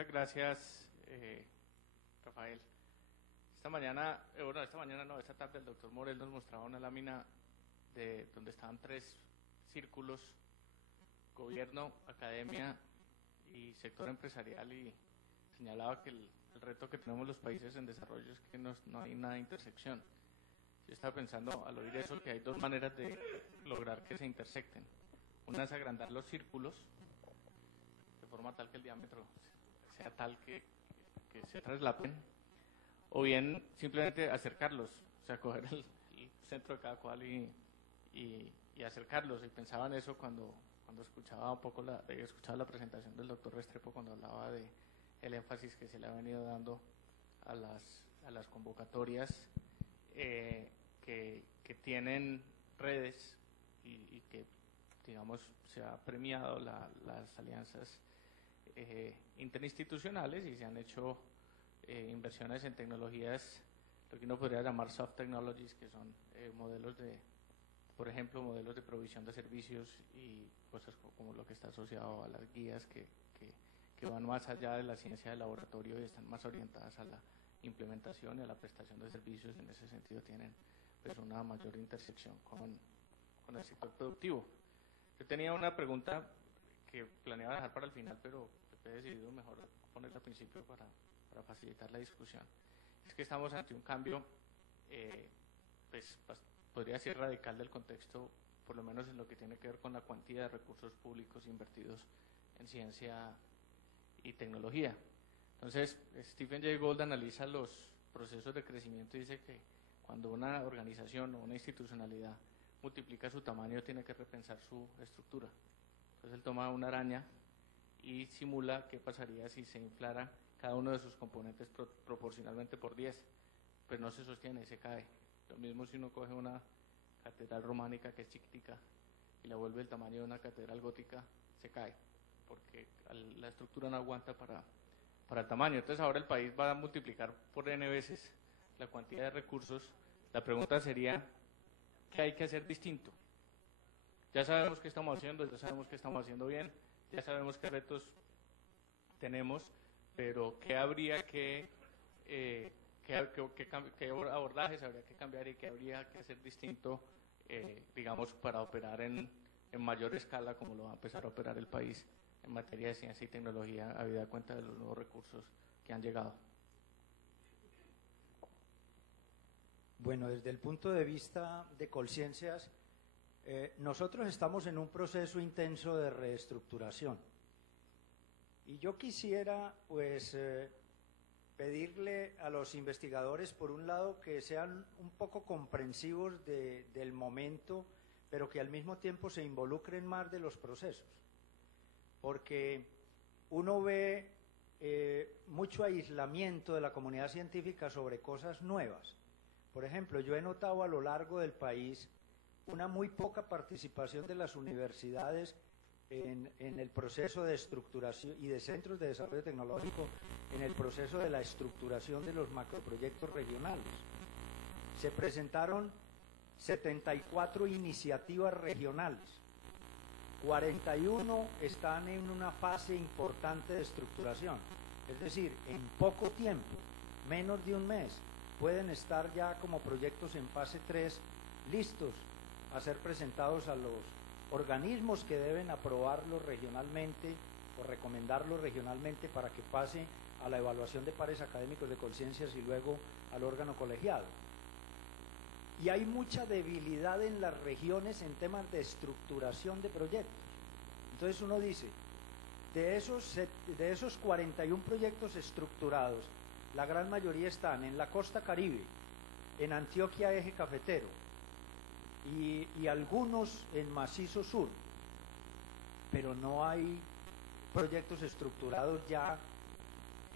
Muchas gracias, Rafael. Esta tarde el doctor Morel nos mostraba una lámina de donde estaban 3 círculos: gobierno, academia y sector empresarial, y señalaba que el reto que tenemos los países en desarrollo es que no hay una intersección. Yo estaba pensando al oír eso que hay 2 maneras de lograr que se intersecten. Una es agrandar los círculos de forma tal que el diámetro sea tal que se traslapen, o bien simplemente acercarlos, o sea, coger el centro de cada cual y acercarlos. Y pensaba en eso cuando escuchaba la presentación del doctor Restrepo, cuando hablaba de el énfasis que se le ha venido dando a las convocatorias que tienen redes y que, digamos, se ha premiado las alianzas interinstitucionales, y se han hecho inversiones en tecnologías, lo que uno podría llamar soft technologies, que son modelos por ejemplo, modelos de provisión de servicios y cosas como lo que está asociado a las guías que van más allá de la ciencia de laboratorio y están más orientadas a la implementación y a la prestación de servicios. En ese sentido tienen pues una mayor intersección con el sector productivo. Yo tenía una pregunta que planeaba dejar para el final, pero he decidido mejor ponerla al principio para facilitar la discusión. Es que estamos ante un cambio, podría ser radical, del contexto, por lo menos en lo que tiene que ver con la cuantía de recursos públicos invertidos en ciencia y tecnología. Entonces, Stephen Jay Gould analiza los procesos de crecimiento y dice que cuando una organización o una institucionalidad multiplica su tamaño, tiene que repensar su estructura. Entonces él toma una araña y simula qué pasaría si se inflara cada uno de sus componentes proporcionalmente por 10. Pues no se sostiene, se cae. Lo mismo si uno coge una catedral románica que es chiquitica y la vuelve el tamaño de una catedral gótica, se cae, porque la estructura no aguanta para el tamaño. Entonces ahora el país va a multiplicar por n veces la cantidad de recursos. La pregunta sería, ¿qué hay que hacer distinto? Ya sabemos qué estamos haciendo, ya sabemos qué estamos haciendo bien, ya sabemos qué retos tenemos, pero ¿qué habría qué abordajes habría que cambiar y qué habría que hacer distinto, digamos, para operar en mayor escala, como lo va a empezar a operar el país en materia de ciencia y tecnología, habida cuenta de los nuevos recursos que han llegado? Bueno, desde el punto de vista de Colciencias, nosotros estamos en un proceso intenso de reestructuración. Y yo quisiera, pues, pedirle a los investigadores, por un lado, que sean un poco comprensivos del momento, pero que al mismo tiempo se involucren más de los procesos. Porque uno ve mucho aislamiento de la comunidad científica sobre cosas nuevas. Por ejemplo, yo he notado a lo largo del país una muy poca participación de las universidades en el proceso de estructuración y de centros de desarrollo tecnológico, en el proceso de la estructuración de los macroproyectos regionales. Se presentaron 74 iniciativas regionales, 41 están en una fase importante de estructuración, es decir, en poco tiempo, menos de un mes, pueden estar ya como proyectos en fase 3 listos a ser presentados a los organismos que deben aprobarlos regionalmente o recomendarlos regionalmente para que pase a la evaluación de pares académicos de Colciencias y luego al órgano colegiado. Y hay mucha debilidad en las regiones en temas de estructuración de proyectos. Entonces uno dice, de esos 41 proyectos estructurados, la gran mayoría están en la costa Caribe, en Antioquia Eje Cafetero, y algunos en Macizo Sur, pero no hay proyectos estructurados ya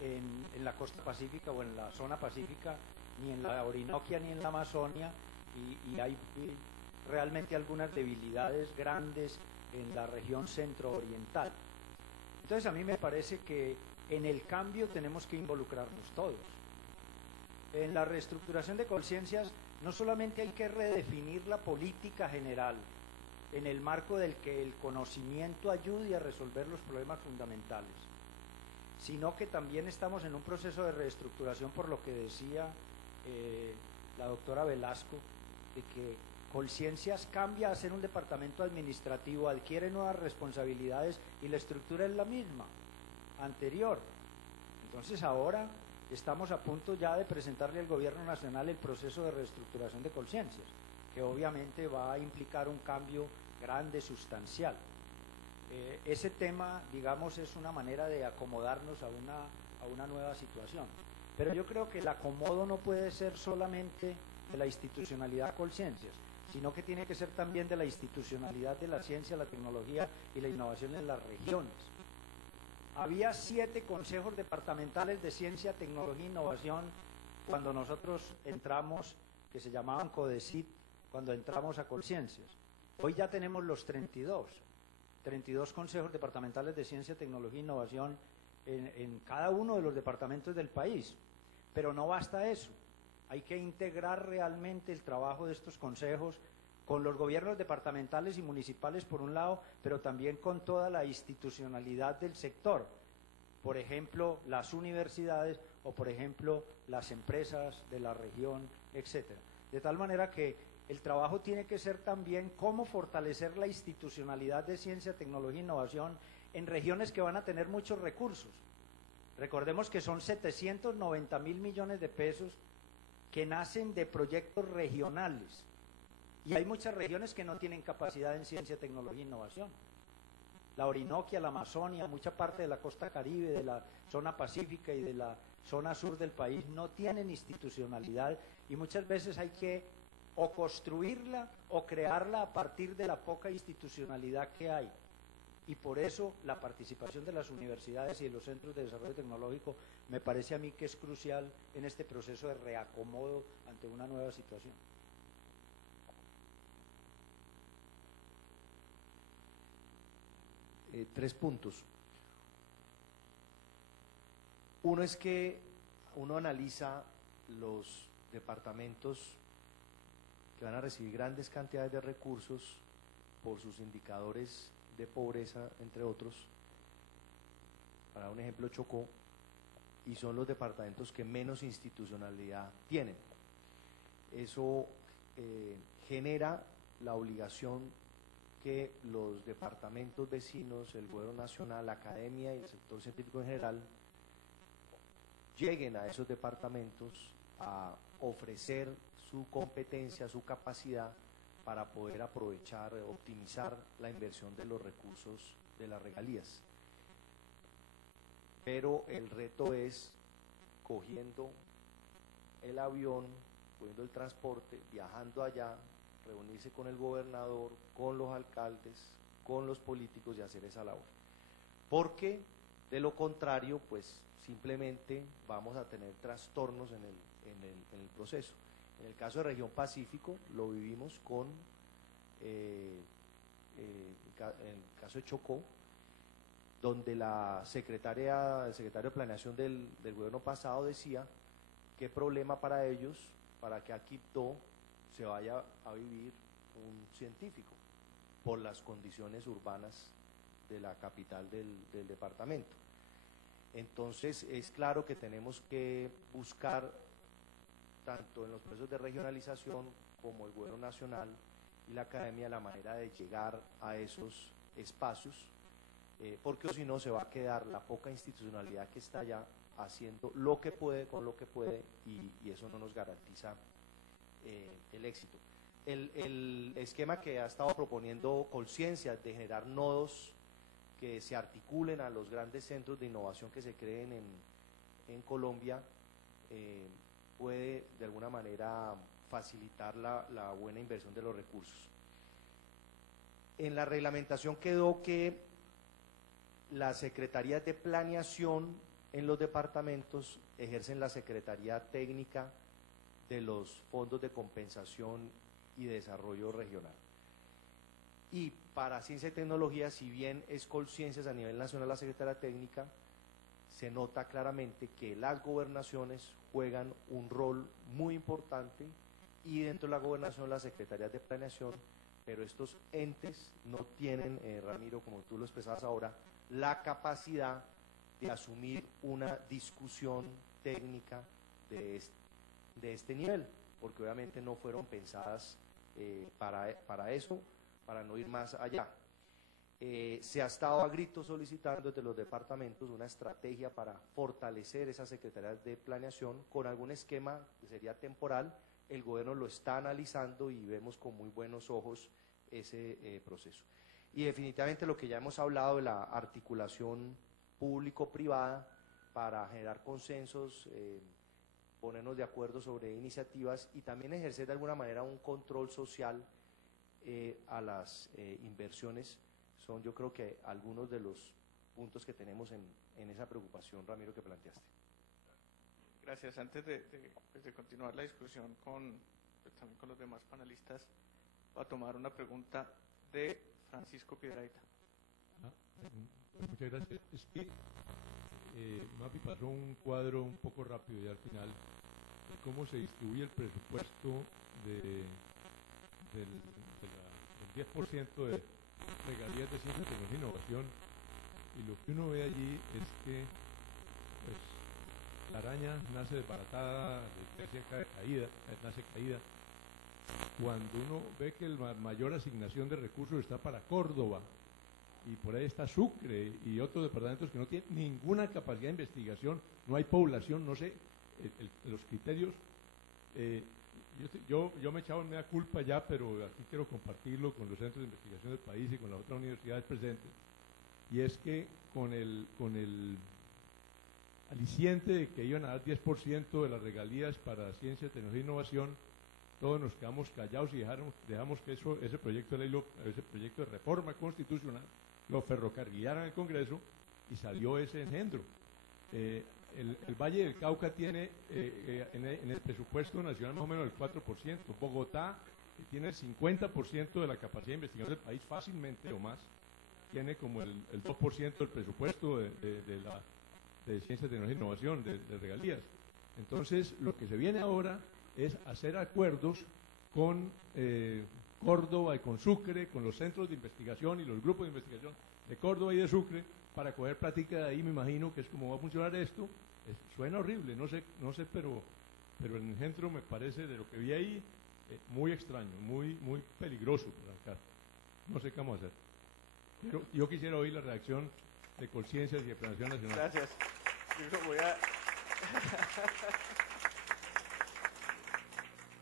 en la costa pacífica o en la zona pacífica, ni en la Orinoquia ni en la Amazonia, y hay realmente algunas debilidades grandes en la región centro-oriental. Entonces a mí me parece que en el cambio tenemos que involucrarnos todos. En la reestructuración de Colciencias no solamente hay que redefinir la política general en el marco del que el conocimiento ayude a resolver los problemas fundamentales, sino que también estamos en un proceso de reestructuración, por lo que decía la doctora Velasco, de que Colciencias cambia a ser un departamento administrativo, adquiere nuevas responsabilidades y la estructura es la misma, anterior. Entonces ahora estamos a punto ya de presentarle al Gobierno Nacional el proceso de reestructuración de Colciencias, que obviamente va a implicar un cambio grande, sustancial. Ese tema, digamos, es una manera de acomodarnos a una nueva situación. Pero yo creo que el acomodo no puede ser solamente de la institucionalidad Colciencias, sino que tiene que ser también de la institucionalidad de la ciencia, la tecnología y la innovación en las regiones. Había 7 consejos departamentales de ciencia, tecnología e innovación cuando nosotros entramos, que se llamaban CODECIT, cuando entramos a Colciencias. Hoy ya tenemos los 32 consejos departamentales de ciencia, tecnología e innovación en cada uno de los departamentos del país. Pero no basta eso, hay que integrar realmente el trabajo de estos consejos con los gobiernos departamentales y municipales por un lado, pero también con toda la institucionalidad del sector, por ejemplo, las universidades o por ejemplo, las empresas de la región, etcétera. De tal manera que el trabajo tiene que ser también cómo fortalecer la institucionalidad de ciencia, tecnología e innovación en regiones que van a tener muchos recursos. Recordemos que son 790.000 millones de pesos que nacen de proyectos regionales. Y hay muchas regiones que no tienen capacidad en ciencia, tecnología e innovación. La Orinoquia, la Amazonia, mucha parte de la costa caribe, de la zona pacífica y de la zona sur del país no tienen institucionalidad y muchas veces hay que o construirla o crearla a partir de la poca institucionalidad que hay. Y por eso la participación de las universidades y de los centros de desarrollo tecnológico me parece a mí que es crucial en este proceso de reacomodo ante una nueva situación. 3 puntos. Uno es que uno analiza los departamentos que van a recibir grandes cantidades de recursos por sus indicadores de pobreza, entre otros. Para un ejemplo, Chocó, y son los departamentos que menos institucionalidad tienen. Eso genera la obligación que los departamentos vecinos, el gobierno nacional, la academia y el sector científico en general lleguen a esos departamentos a ofrecer su competencia, su capacidad para poder aprovechar, optimizar la inversión de los recursos de las regalías. Pero el reto es cogiendo el avión, cogiendo el transporte, viajando allá, reunirse con el gobernador, con los alcaldes, con los políticos y hacer esa labor. Porque de lo contrario, pues simplemente vamos a tener trastornos en el proceso. En el caso de Región Pacífico lo vivimos con en el caso de Chocó, donde el secretario de Planeación del gobierno pasado decía qué problema para ellos, para que a Quibdó se vaya a vivir un científico por las condiciones urbanas de la capital del departamento. Entonces es claro que tenemos que buscar, tanto en los procesos de regionalización como el gobierno nacional y la academia, la manera de llegar a esos espacios, porque si no se va a quedar la poca institucionalidad que está allá haciendo lo que puede con lo que puede y eso no nos garantiza el éxito. El esquema que ha estado proponiendo Colciencias de generar nodos que se articulen a los grandes centros de innovación que se creen en Colombia puede de alguna manera facilitar la buena inversión de los recursos. En la reglamentación quedó que las secretarías de planeación en los departamentos ejercen la secretaría técnica de los fondos de compensación y de desarrollo regional. Y para ciencia y tecnología, si bien es Colciencias a nivel nacional la secretaría técnica, se nota claramente que las gobernaciones juegan un rol muy importante y dentro de la gobernación las secretarías de planeación, pero estos entes no tienen, Ramiro, como tú lo expresabas ahora, la capacidad de asumir una discusión técnica de este nivel, porque obviamente no fueron pensadas para eso, para no ir más allá. Se ha estado a gritos solicitando desde los departamentos una estrategia para fortalecer esas secretarías de planeación con algún esquema que sería temporal. El gobierno lo está analizando y vemos con muy buenos ojos ese proceso. Y definitivamente lo que ya hemos hablado de la articulación público-privada para generar consensos, ponernos de acuerdo sobre iniciativas y también ejercer de alguna manera un control social a las inversiones, son yo creo que algunos de los puntos que tenemos en esa preocupación, Ramiro, que planteaste. Gracias. Antes de continuar la discusión también con los demás panelistas, voy a tomar una pregunta de Francisco Piedrahita. Muchas gracias. Es que Mapi pasó un cuadro un poco rápido y al final de cómo se distribuye el presupuesto del 10% de regalías de ciencia, tecnología e innovación, y lo que uno ve allí es que pues, la araña nace desbaratada, nace caída. Cuando uno ve que la mayor asignación de recursos está para Córdoba, y por ahí está Sucre y otros departamentos que no tienen ninguna capacidad de investigación, no hay población, no sé, los criterios. Yo me echaba media culpa ya, pero aquí quiero compartirlo con los centros de investigación del país y con las otras universidades presentes, y es que con el aliciente de que iban a dar 10% de las regalías para ciencia, tecnología e innovación, todos nos quedamos callados y dejamos que ese proyecto de ley, ese proyecto de reforma constitucional, lo ferrocarrilaran al Congreso y salió ese engendro. El Valle del Cauca tiene en el presupuesto nacional más o menos el 4%. Bogotá, que tiene el 50% de la capacidad de investigación del país fácilmente o más, tiene como el 2% del presupuesto de ciencia, tecnología e innovación, de regalías. Entonces, lo que se viene ahora es hacer acuerdos con Córdoba y con Sucre, con los centros de investigación y los grupos de investigación de Córdoba y de Sucre, para coger práctica de ahí. Me imagino que es como va a funcionar esto. Suena horrible, no sé, pero el engendro me parece, de lo que vi ahí, muy extraño, muy peligroso para acá. No sé qué vamos a hacer. Yo quisiera oír la reacción de Colciencias y de Planeación Nacional. Gracias.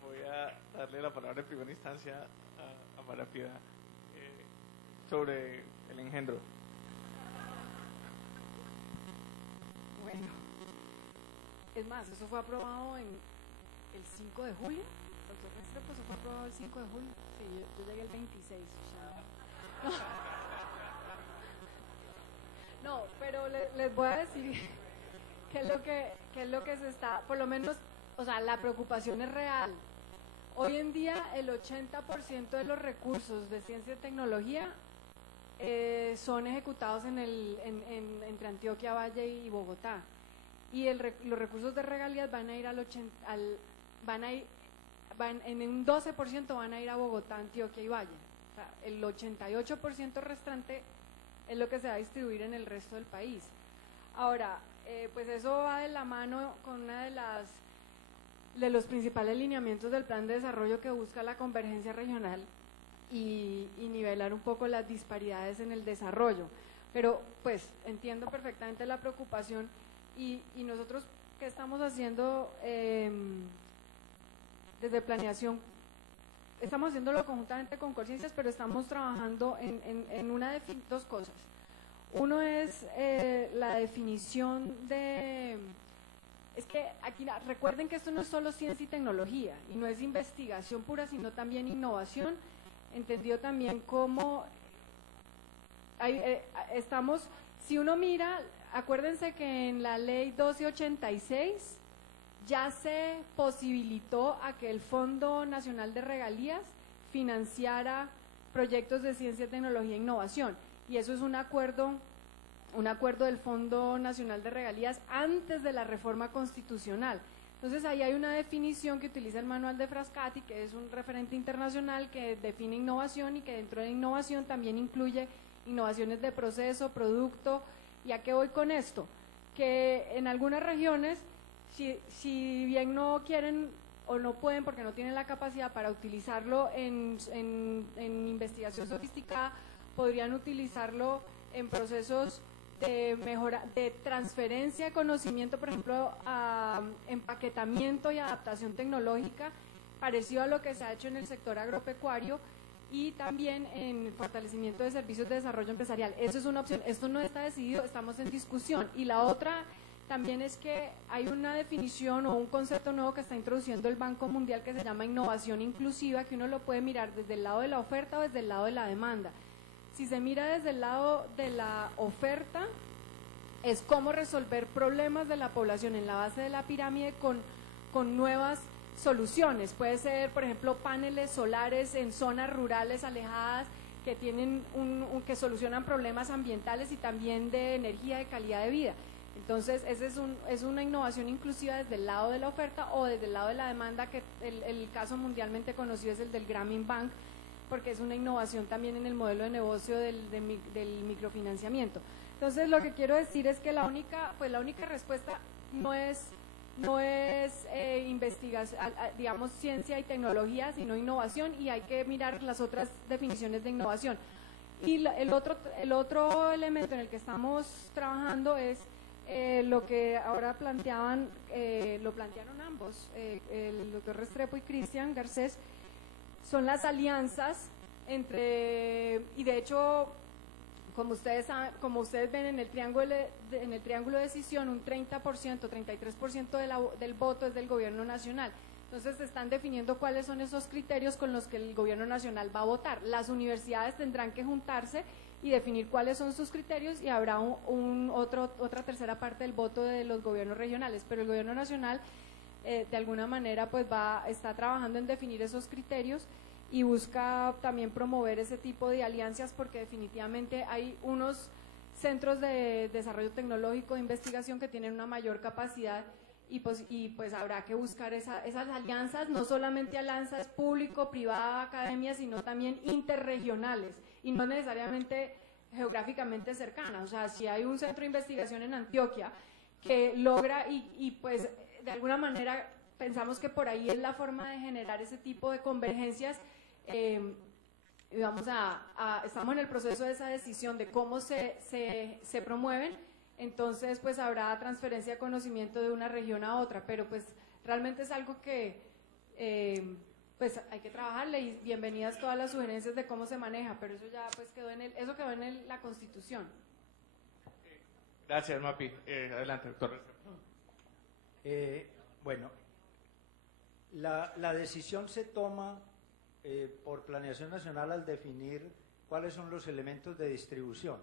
Voy a darle la palabra en primera instancia a María Piedad sobre el engendro. Bueno, es más, eso fue aprobado el 5 de julio. Doctor Restrepo, pues eso fue aprobado el 5 de julio. Sí, yo llegué el 26. O sea, no, pero les voy a decir qué es lo que se está, por lo menos, o sea, la preocupación es real. Hoy en día el 80% de los recursos de ciencia y tecnología son ejecutados entre Antioquia, Valle y Bogotá, y los recursos de regalías van a ir en un 12% van a ir a Bogotá, Antioquia y Valle. O sea, el 88% restante es lo que se va a distribuir en el resto del país. Ahora, pues eso va de la mano con una de los principales lineamientos del plan de desarrollo, que busca la convergencia regional y nivelar un poco las disparidades en el desarrollo. Pero pues entiendo perfectamente la preocupación, y nosotros, ¿qué estamos haciendo desde planeación? Estamos haciéndolo conjuntamente con Colciencias, pero estamos trabajando en dos cosas. Uno es la definición de... Es que aquí recuerden que esto no es solo ciencia y tecnología, y no es investigación pura, sino también innovación, entendido también como si uno mira, acuérdense que en la ley 1286 ya se posibilitó a que el Fondo Nacional de Regalías financiara proyectos de ciencia, tecnología e innovación, y eso es un acuerdo del Fondo Nacional de Regalías antes de la reforma constitucional. Entonces ahí hay una definición que utiliza el manual de Frascati, que es un referente internacional que define innovación, y que dentro de innovación también incluye innovaciones de proceso, producto. ¿Y a qué voy con esto? que en algunas regiones, si bien no quieren o no pueden porque no tienen la capacidad para utilizarlo en investigación sofisticada, podrían utilizarlo en procesos de mejora, de transferencia de conocimiento, por ejemplo, a empaquetamiento y adaptación tecnológica, parecido a lo que se ha hecho en el sector agropecuario, y también en fortalecimiento de servicios de desarrollo empresarial. Eso es una opción, esto no está decidido, estamos en discusión. Y la otra también es que hay una definición o un concepto nuevo que está introduciendo el Banco Mundial que se llama innovación inclusiva, que uno lo puede mirar desde el lado de la oferta o desde el lado de la demanda. Si se mira desde el lado de la oferta, es cómo resolver problemas de la población en la base de la pirámide con nuevas soluciones. Puede ser, por ejemplo, paneles solares en zonas rurales alejadas que tienen que solucionan problemas ambientales y también de energía, de calidad de vida. Entonces, ese es una innovación inclusiva desde el lado de la oferta o desde el lado de la demanda, que el caso mundialmente conocido es el del Grameen Bank, porque es una innovación también en el modelo de negocio del microfinanciamiento. Entonces, lo que quiero decir es que la única respuesta no es investigación, digamos, ciencia y tecnología, sino innovación, y hay que mirar las otras definiciones de innovación. Y el otro elemento en el que estamos trabajando es lo que ahora plantearon ambos, el doctor Restrepo y Cristian Garcés, son las alianzas y de hecho, como ustedes ven en el triángulo de decisión, un 30%, 33% del voto es del gobierno nacional. Entonces se están definiendo cuáles son esos criterios con los que el gobierno nacional va a votar. Las universidades tendrán que juntarse y definir cuáles son sus criterios, y habrá otra tercera parte del voto de los gobiernos regionales, pero el gobierno nacional de alguna manera pues está trabajando en definir esos criterios y busca también promover ese tipo de alianzas, porque definitivamente hay unos centros de desarrollo tecnológico de investigación que tienen una mayor capacidad, y pues habrá que buscar esas alianzas, no solamente alianzas público-privada, academia, sino también interregionales y no necesariamente geográficamente cercanas. O sea, si hay un centro de investigación en Antioquia que logra y pues de alguna manera pensamos que por ahí es la forma de generar ese tipo de convergencias. Estamos en el proceso de esa decisión de cómo se promueven. Entonces pues habrá transferencia de conocimiento de una región a otra, pero pues realmente es algo que pues hay que trabajarle, y bienvenidas todas las sugerencias de cómo se maneja, pero eso ya pues quedó en la Constitución. Gracias, Mapi. Adelante, doctor. Bueno, la decisión se toma por Planeación Nacional al definir cuáles son los elementos de distribución,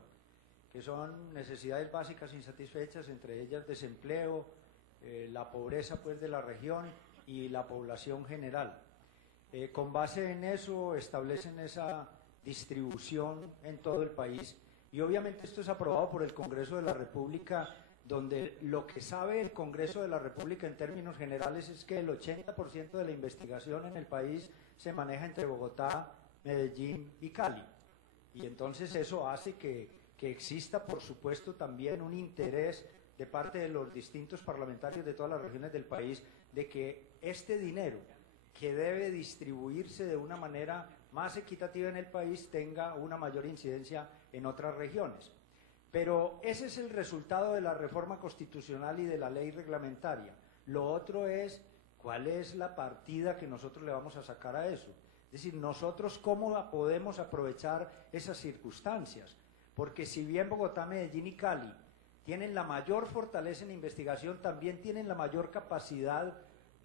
que son necesidades básicas insatisfechas, entre ellas desempleo, la pobreza pues de la región y la población general. Con base en eso establecen esa distribución en todo el país, y obviamente esto es aprobado por el Congreso de la República, donde lo que sabe el Congreso de la República en términos generales es que el 80% de la investigación en el país se maneja entre Bogotá, Medellín y Cali, y entonces eso hace que exista, por supuesto, también un interés de parte de los distintos parlamentarios de todas las regiones del país de que este dinero, que debe distribuirse de una manera más equitativa en el país, tenga una mayor incidencia en otras regiones. Pero ese es el resultado de la reforma constitucional y de la ley reglamentaria. Lo otro es cuál es la partida que nosotros le vamos a sacar a eso. Es decir, nosotros cómo podemos aprovechar esas circunstancias. Porque si bien Bogotá, Medellín y Cali tienen la mayor fortaleza en investigación, también tienen la mayor capacidad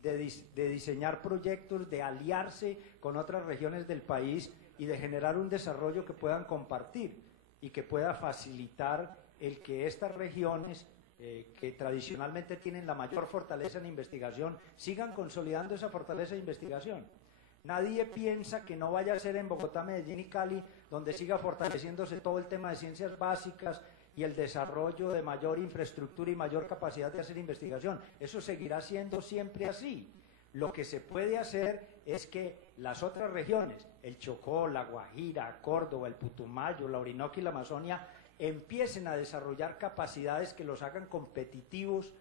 de diseñar proyectos, de aliarse con otras regiones del país y de generar un desarrollo que puedan compartir y que pueda facilitar el que estas regiones que tradicionalmente tienen la mayor fortaleza en investigación sigan consolidando esa fortaleza de investigación. Nadie piensa que no vaya a ser en Bogotá, Medellín y Cali donde siga fortaleciéndose todo el tema de ciencias básicas y el desarrollo de mayor infraestructura y mayor capacidad de hacer investigación. Eso seguirá siendo siempre así. Lo que se puede hacer es que las otras regiones, el Chocó, la Guajira, Córdoba, el Putumayo, la Orinoquia y la Amazonia, empiecen a desarrollar capacidades que los hagan competitivos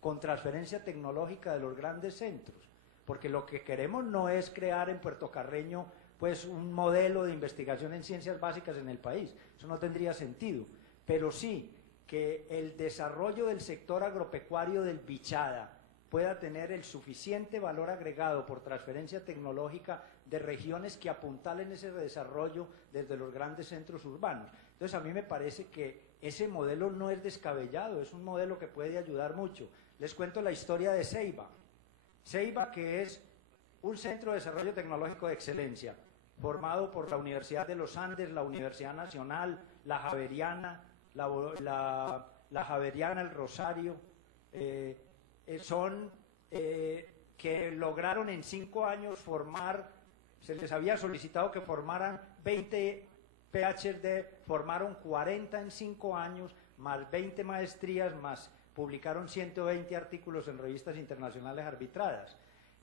con transferencia tecnológica de los grandes centros, porque lo que queremos no es crear en Puerto Carreño pues un modelo de investigación en ciencias básicas en el país, eso no tendría sentido, pero sí que el desarrollo del sector agropecuario del Bichada pueda tener el suficiente valor agregado por transferencia tecnológica de regiones que apuntalen ese desarrollo desde los grandes centros urbanos. Entonces a mí me parece que ese modelo no es descabellado, es un modelo que puede ayudar mucho. Les cuento la historia de Ceiba. Ceiba, que es un centro de desarrollo tecnológico de excelencia, formado por la Universidad de los Andes, la Universidad Nacional, la Javeriana, la Javeriana, el Rosario, que lograron en 5 años formar, se les había solicitado que formaran 20 PhD, formaron 40 en 5 años, más 20 maestrías, más publicaron 120 artículos en revistas internacionales arbitradas.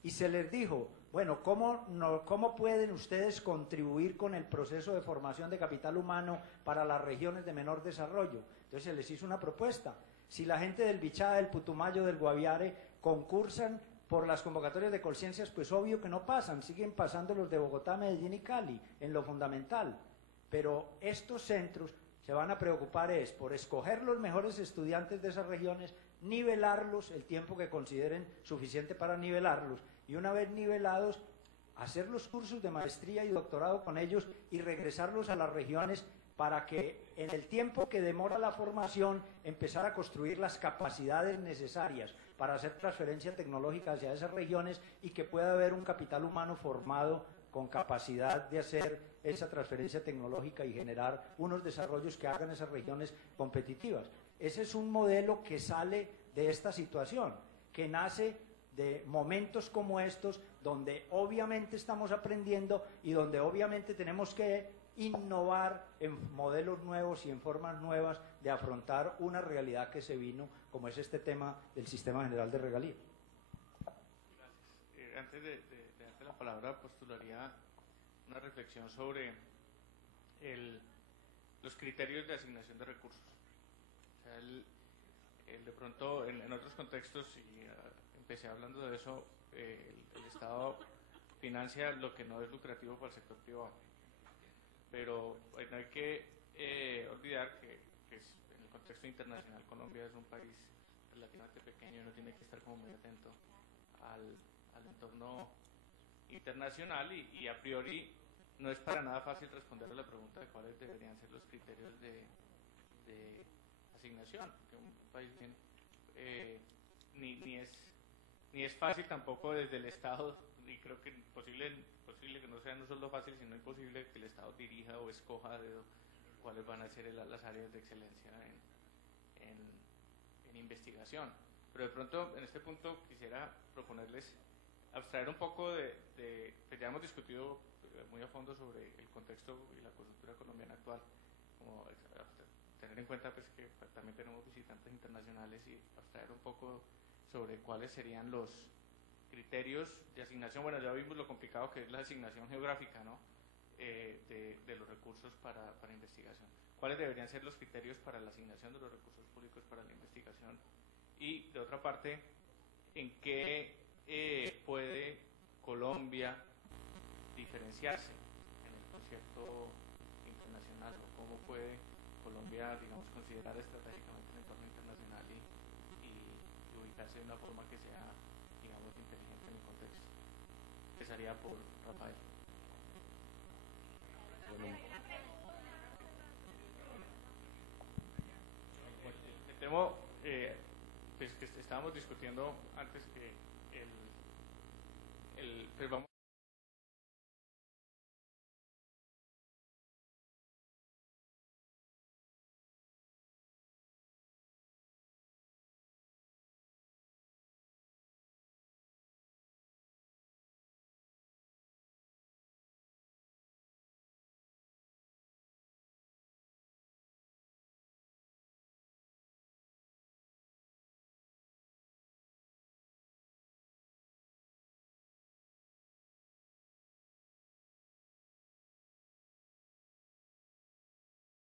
Y se les dijo, bueno, ¿cómo pueden ustedes contribuir con el proceso de formación de capital humano para las regiones de menor desarrollo? Entonces se les hizo una propuesta. Si la gente del Bichada, del Putumayo, del Guaviare concursan por las convocatorias de Colciencias, pues obvio que no pasan, siguen pasando los de Bogotá, Medellín y Cali, en lo fundamental. Pero estos centros se van a preocupar es por escoger los mejores estudiantes de esas regiones, nivelarlos el tiempo que consideren suficiente para nivelarlos, y una vez nivelados, hacer los cursos de maestría y doctorado con ellos y regresarlos a las regiones para que en el tiempo que demora la formación empezar a construir las capacidades necesarias para hacer transferencia tecnológica hacia esas regiones y que pueda haber un capital humano formado con capacidad de hacer esa transferencia tecnológica y generar unos desarrollos que hagan esas regiones competitivas. Ese es un modelo que sale de esta situación, que nace de momentos como estos, donde obviamente estamos aprendiendo y donde obviamente tenemos que innovar en modelos nuevos y en formas nuevas de afrontar una realidad que se vino, como es este tema del Sistema General de Regalías. Gracias. Antes de darte la palabra, postularía una reflexión sobre los criterios de asignación de recursos. O sea, de pronto, en otros contextos, y empecé hablando de eso, el Estado financia lo que no es lucrativo para el sector privado. Pero no hay que olvidar que en el contexto internacional Colombia es un país relativamente pequeño y no tiene que estar como muy atento al entorno internacional y a priori no es para nada fácil responder a la pregunta de cuáles deberían ser los criterios de asignación, que un país ni es fácil tampoco desde el Estado, y creo que posible que no sea no solo fácil, sino imposible que el Estado dirija o escoja de cuáles van a ser las áreas de excelencia en investigación. Pero de pronto, en este punto, quisiera proponerles abstraer un poco pues ya hemos discutido muy a fondo sobre el contexto y la coyuntura colombiana actual, como tener en cuenta pues que también tenemos visitantes internacionales y abstraer un poco sobre cuáles serían los criterios de asignación. Bueno, ya vimos lo complicado que es la asignación geográfica, ¿no? De los recursos para investigación. ¿Cuáles deberían ser los criterios para la asignación de los recursos públicos para la investigación? Y, de otra parte, ¿en qué puede Colombia diferenciarse en el concierto internacional? ¿O cómo puede Colombia, digamos, considerar estratégicamente el entorno internacional y ubicarse de una forma que sea, digamos, inteligente en el contexto? Empezaría por Rafael. Bueno, el tema pues que estábamos discutiendo antes que pues vamos